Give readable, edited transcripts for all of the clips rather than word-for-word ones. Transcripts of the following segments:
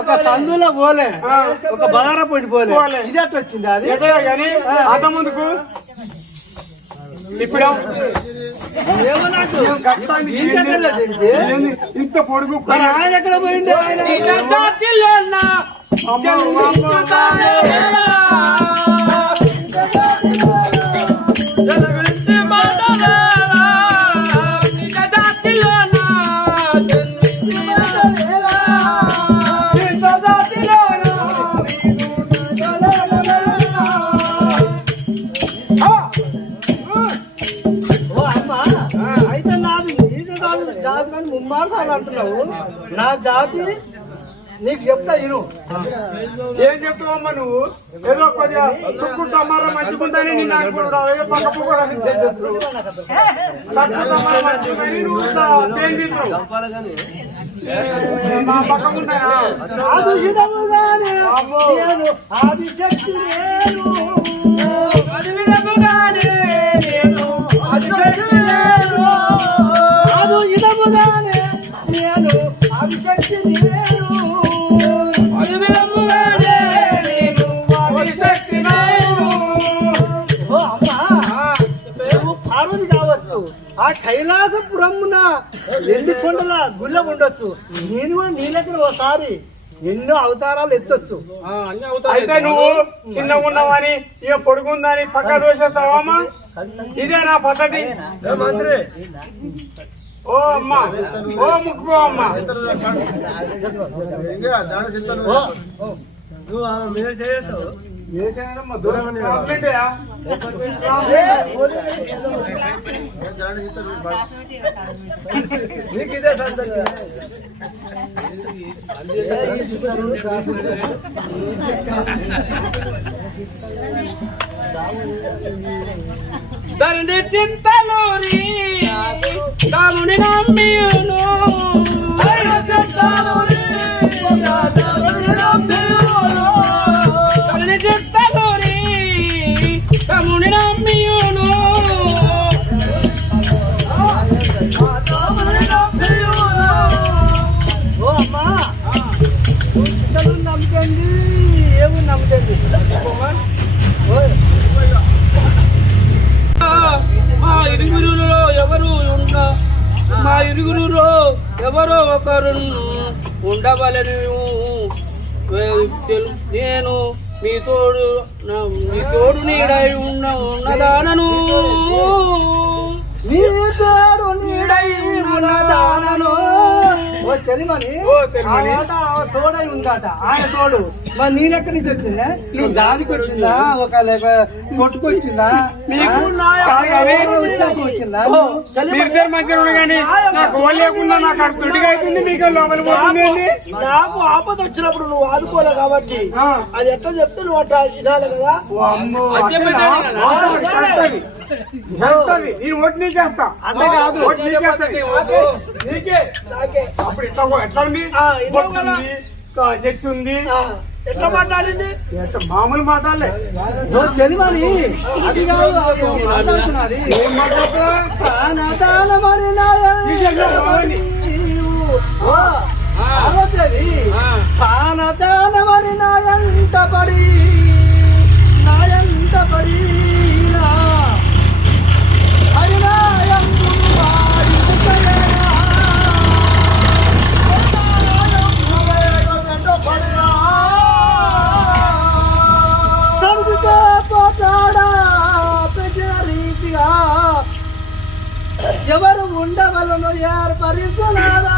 ఒక సందులో పోలే, ఒక బగారా పొడి పోలే. ఇది అట్లా వచ్చింది. అది కానీ అత ముందుకు ఇప్పుడు ఇంత పొడుగు ఆయన ఎక్కడ పోయింది? ముమ్మార్సాలు అంటున్నావు. నా జాతి నీకు చెప్తా. ఇను ఏం చెప్తావమ్మా నువ్వు? ఏదో కొద్దిగా చుట్టుకుంటామారా మంచిగుందని నేను అనుకుంటున్నావు. ఏ పక్క కూడా మా పక్కకుంటాయా? ఆదిశక్తి పార్వతి కావచ్చు. ఆ కైలాసపురమున 2 కొండల గుళ్ళ ఉండొచ్చు. నేను కూడా నీ దగ్గర ఒకసారి ఎన్నో అవతారాలు ఎత్తొచ్చు. అయితే నువ్వు చిన్నగా ఉన్నావని ఇక పొడుగుందని పక్క దోషేస్తావమ్మా? ఇదే నా పద్ధతి. మంత్రి ఓ అమ్మా, ఓ ముక్కు అమ్మా, మీరు చేస్తావు. ధరణి చింతలోని రాముని నమ్మియును ధరణి చింతలోని రాముని నమ్మియును ఓ అమ్మా, చింతలు నమ్ముతుంది, ఏమి నమ్ముతుంది? మా ఇరుగురులో ఎవరో ఒకరు ఉండవలని నేను మీ తోడు నీడై ఉన్నదానను. తోడై ఉందట. ఆయన తోడు మరి నేనెక్కడి నుంచి వచ్చిందా? నువ్వు దానికి వచ్చిందా? ఒక కొట్టుకొచ్చిందా? వచ్చిందా? నాకు ఆపద వచ్చినప్పుడు నువ్వు ఆదుకోలే కాబట్టి అది ఎట్లా చెప్తే నువ్వు అట్లా వినాలి కదా. నేను ఓటు నీ చేస్తా. అంటే కాదు, చెట్టుంది. ఎట్లా మాట్లాడింది? మామూలు మాట్లాడలే. నువ్వు చదివాలి. అది కాదు మాట్లాడుతున్నది. పానదానమని నాయంటపడి రీతిగా ఎవరు ఉండవలను ఏర్పరిస్తున్నదా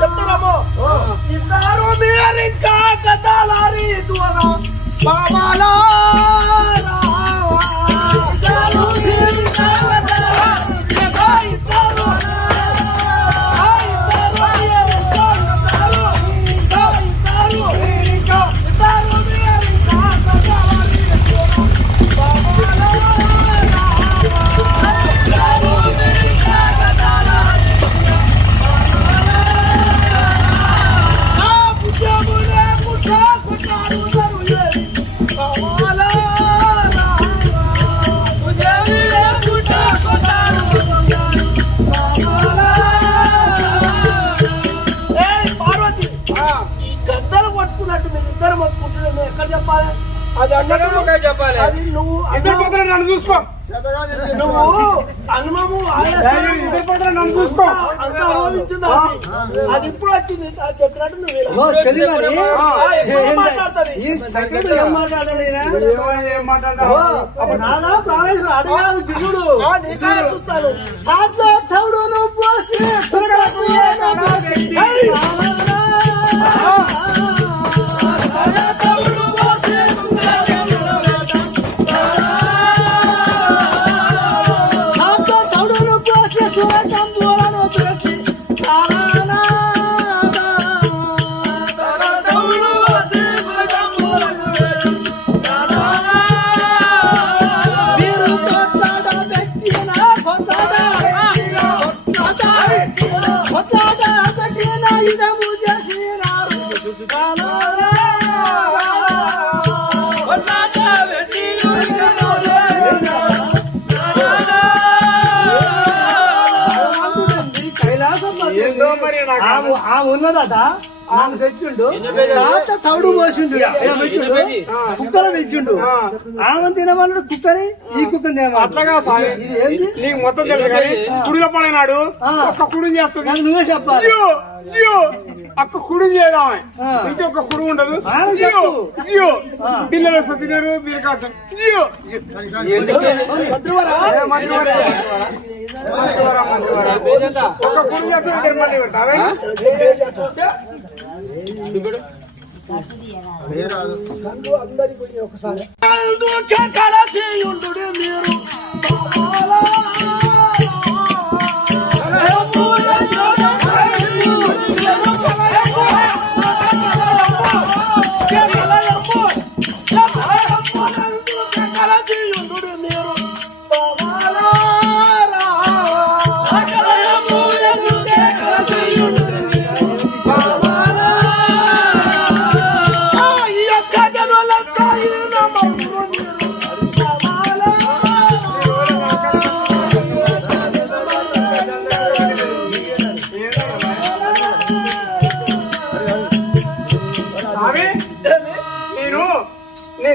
చెప్తున్నాము. ఇద్దరు మీరు ఇంకా కథలారి బాబాలా Hola. చెప్పాలి అది అన్నట్టు చెప్పాలి అది నువ్వు ఇద్దరు పోతే నన్ను చూసుకో నువ్వు అనుభవము ఇద్దరు పోతే నన్ను చూసుకో అంత అనుభవించింది అది ఇప్పుడు వచ్చింది అది చెప్పినట్టు నువ్వు మాట్లాడతాడు ఏం మాట్లాడాడు ఏం మాట్లాడతావు నానా ప్రాణేశ్వరు అడిగాడు గిల్లుడు చూస్తాను సాట్లో తవుడు నువ్వు పోసి ఉన్నదట నన్ను తెచ్చిండు తవుడు పోసిండు కుక్కలు తెచ్చిండు ఆమె తినమన్నాడు కుక్కని ఈ కుక్కని తినమన్నాడు అట్లాగా ఇది ఏంటి నీకు మొత్తం తెలుసు కానీ కుడిలో పడినాడు ఒక్క కుడి చేస్తుంది నువ్వే చెప్పాలి అక్క కుడి చేయడం ఇంటి ఒక కుడి ఉండదు జియో పిల్లలు తినరు మీరు కాదు జియో ఒక కుడి చేస్తే ఇద్దరు మంది పెడతారు అందరికి ఒకసారి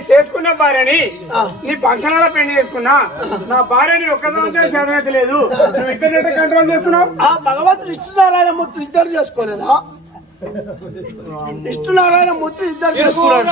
చేసుకున్న భార్యని నీ ఫంక్షనాల పెళ్లి చేసుకున్నా నా భార్యని ఒక్కదాంతో చదవైతే లేదు నువ్వు ఇంటర్నెట్ కంట్రోల్ చేస్తున్నావు భగవంతుడు ఇష్టనారాయణ మూర్తి ఇద్దరు చేసుకోలేదా ఇష్టనారాయణ మూర్తి ఇద్దరు చేసుకోలేదు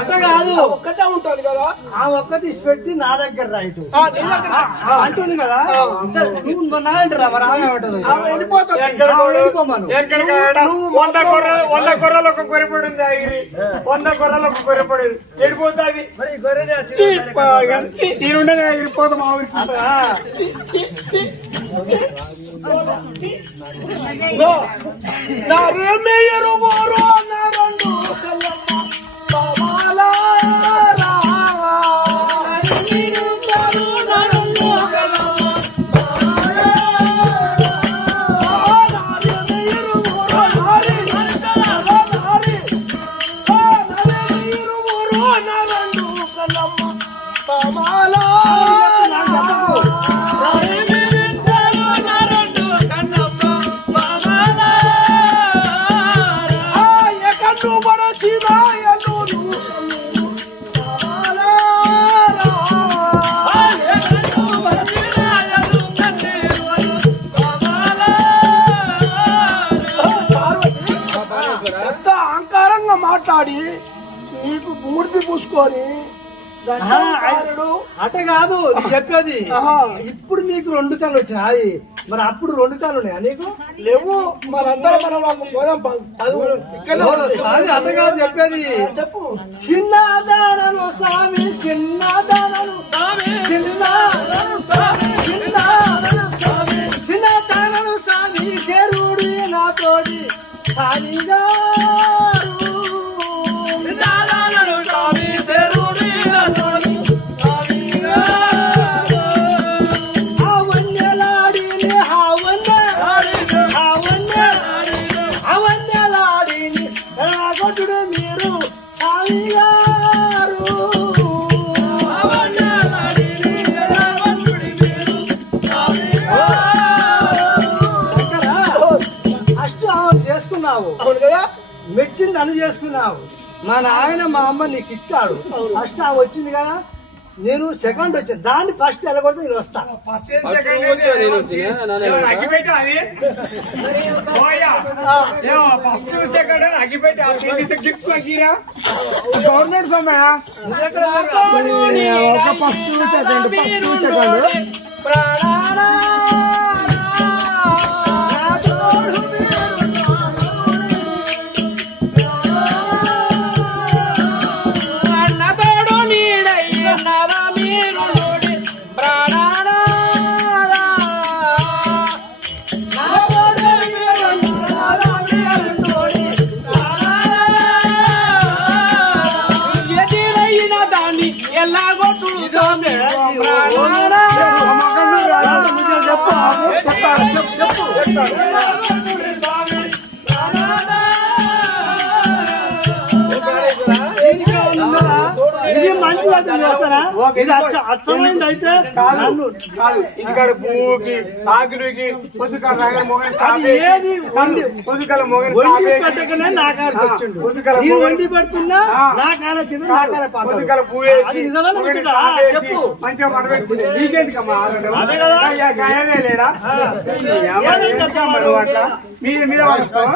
అట్లా కాదు ఒక్కటే ఉంటది కదా ఆ ఒక్కటి ఇచ్చిపెట్టి నా దగ్గర రైట్ అంటుంది కదా నువ్వు నా అంటారా మరి ఆమె వంద గొర్రెలు ఒక గొర్రెపడి ఉంది 100 గొర్రెలు ఒక గొర్రెపడి వెళ్ళిపోతుంది నేనుండగా వెళ్ళిపోతాం మాట్లాడి నీకు మూర్తి పూసుకొని అట కాదు చెప్పేది ఇప్పుడు నీకు 2 కళ్ళు వచ్చినాయి మరి అప్పుడు 2 కాళ్ళు ఉన్నాయా నీకు? లేవు మనందరం మనం పోదాం ఇక్కడ అంతగా చెప్పేది చెప్పు. చిన్నదానను స్వామి చిన్నదానను చిన్నదానను స్వామి చేరుడు నాతోటి సానిగా మీరు ఫస్ట్ చేసుకున్నావు అవును కదా, మెచ్చింది అని చేసుకున్నావు. మా నాయన మా అమ్మ నీకు ఇచ్చాడు. ఫస్ట్ ఆమె వచ్చింది కదా, నేను సెకండ్ వచ్చాను. దాన్ని ఫస్ట్ ఎలగొడితే నేను వస్తాను. ఫస్ట్ సెకండ్ అగిపెట్టి గవర్నమెంట్ సమయ ఫస్ట్ సెకండ్ ఇది మంచిగా చేస్తారా? ఇది అచ్చమైంది అయితే ఇక్కడ పువ్వుకి ఆకులకి ఏది వండి పెట్టకనే నా కాడికి వచ్చిండు. ఈ వండి పెడుతున్నా నా కాడ కింద నా కాడ పొద్దుకాల పువ్వు అది నిజమైన ముచ్చట. చెప్పు. మంచిగా పడబెట్టుకుంటే నీకేందుకమ్మా అదే కదా. గాయనే లేడా అట్లా మీద మీద పడుతావా?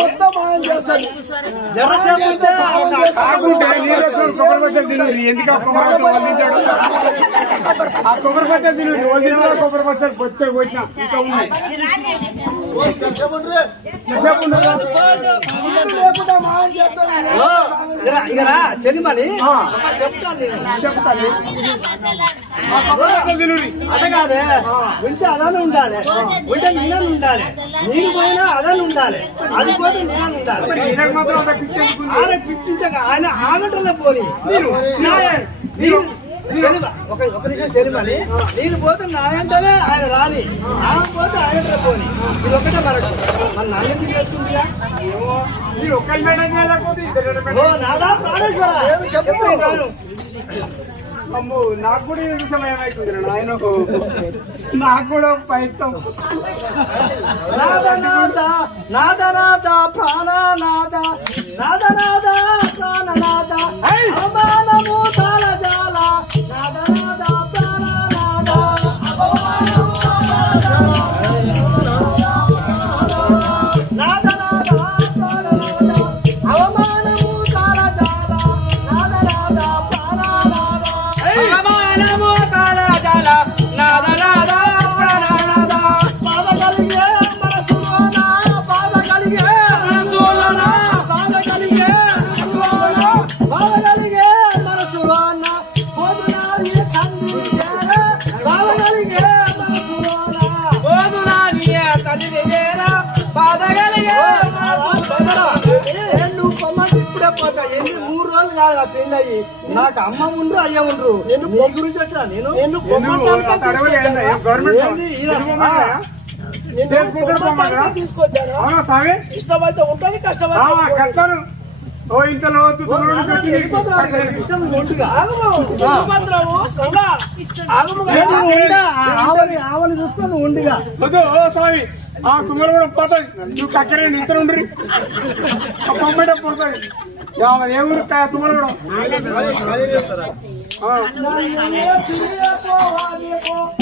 మొత్తం మనం చేస్తాను. ఎందుకు ఆ కొబ్బరి పట్ట తిని కొబ్బరి పట్ట వచ్చి వచ్చిన ఇంకా ఉన్నాయి. చెలిమని చెప్తాను అదే కాదే, వింటే అదానే ఉండాలి, వింటే నేనే ఉండాలి, నీకు పోయినా అదానే ఉండాలి, అది పోతే నేనే ఉండాలి. ఆయన పిచ్చింటే ఆయన ఆగటంలో పోని ఒక నిమిషం చెలిమని నేను పోతే నా వెంటనే ఆయన రాని, ఆయన పోతే ఆయన పోని. ఇది ఒకటే మరొక మన నాన్నకి చేసుకుంటా మీరు ఒక్కరి మేడం నాదా ప్రాణేశ్వర చెప్పాను. అమ్మో నాకు కూడా ఏది సమయం అవుతుంది ఆయన నాకు కూడా ప్రయత్నం. నాదనాద నాదనాద ప్రాణనాద నాదనాద ప్రాణనాద అవమానము తాళజాల నాదనాద ప్రాణనాద నాదనాద ప్రాణనాద అవమానము తాళజాల నాదనాద ప్రాణనాద అవమానము తాళజాల నాదనాద ప్రాణనాద బాధ కలిగే మనసులోన బాధ కలిగే బాధ కలిగే నా పెళ్ళయి నాకు అమ్మ ఉండ్రు అయ్య ఉండ్రు నిన్ను నీ గురించి వచ్చినా నేను నిన్ను ఎందుకు? పొమ్మటానికి అంత అడవులు ఏంది? తీసుకొచ్చానా? గవర్నమెంట్ ఏంది ఈయన? నిన్ను చేసుకుంటే పొమ్మటానికి తీసుకొచ్చానా? అవునా స్వామి ఇష్టమైతే ఉంటది కష్టమైతే పోతుంది. కట్టాను ఓ ఇంతలో ఇష్టం ఒంటిగా ఆగుము. సుభద్రవు, గంగా, ఆగుము నేను గంగా. ఉండా, ఆవని చూసుకొని ఉండిగా ఓ స్వామి ఆ తుమ్మలు కూడా పోతాయి నువ్వు కక్కరే ఇంత ఉండ్రి పొమ్మట పోతాయి ఏ ఊరు తుమ్మలు కూడా